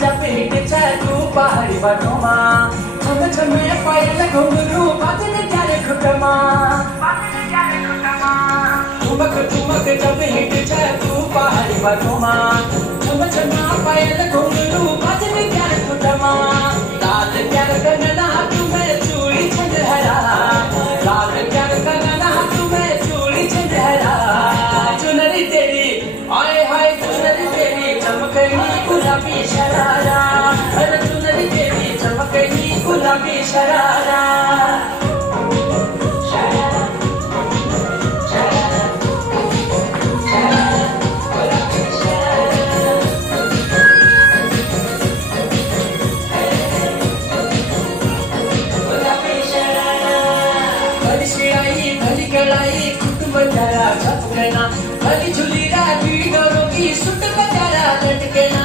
जब हिट तू पहाड़ी बटोमा छम छम पायल घुंघरू बाजन प्यारे खुटमा ठुमक ठुमक जब हिट तू पहाड़ी बटोमा छम छम पायल घुंघरू बाजन प्यारे खुटमा लाल प्यार कंगना तुम्हें चूड़ी छंदहरा लाल प्यार कंगना तुम्हें चूड़ी छंदहरा चुनरी तेरी आए हाय चुनरी तेरी चमकनी गुलाबी शरारा अरे चुनरी तेरी चमकनी गुलाबी शरारा भली कड़ाई कुटुंब जरा छपकना भली झुली राखी डोरों की सुट बजारा लटकना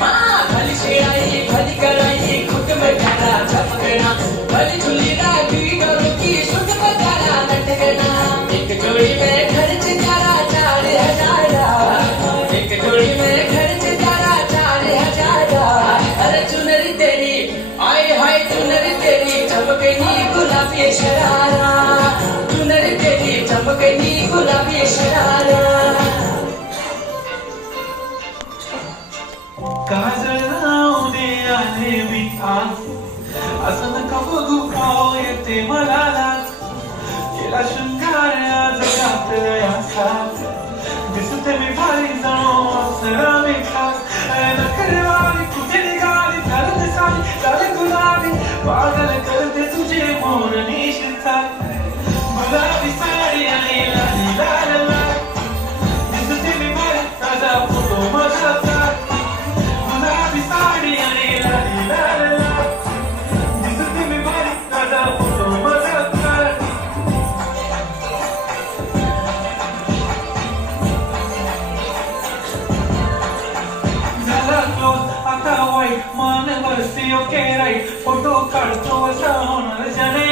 हाँ भली शिराई भली कड़ाई कुटुंब जरा छपकना भली झुली राखी डोरों की सुट बजारा लटकना एक जोड़ी में खर्च तारा 4,000 एक जोड़ी में खर्च तारा 4,000 अरे चुनरी तेरी आए हाय चुनरी तेरी चमकनी गुलाबी शरारा चुनरी तेरी चमकनी गुलाबी शरारा काजळ लावणे आले मी आज असं नका बघू पाव येते मला लाज केला शृंगार आज घातला या साथ दिसते मी भारी जाणो असरा मी खास नखरेवाली कुठे निघाली चालत साली चाल गुलाबी पागल करते तुझे मोर निशिता गुलाबी साडी आणि लाली लाल लाल दिसते मी भारी ताजा फोटो माझा गुलाबी साडी आणि लाली लाल लाल दिसते मी भारी ताजा फोटो माझा आता वाईट मन वरती ओके राईट फोटो काढतो असा होणार जाणे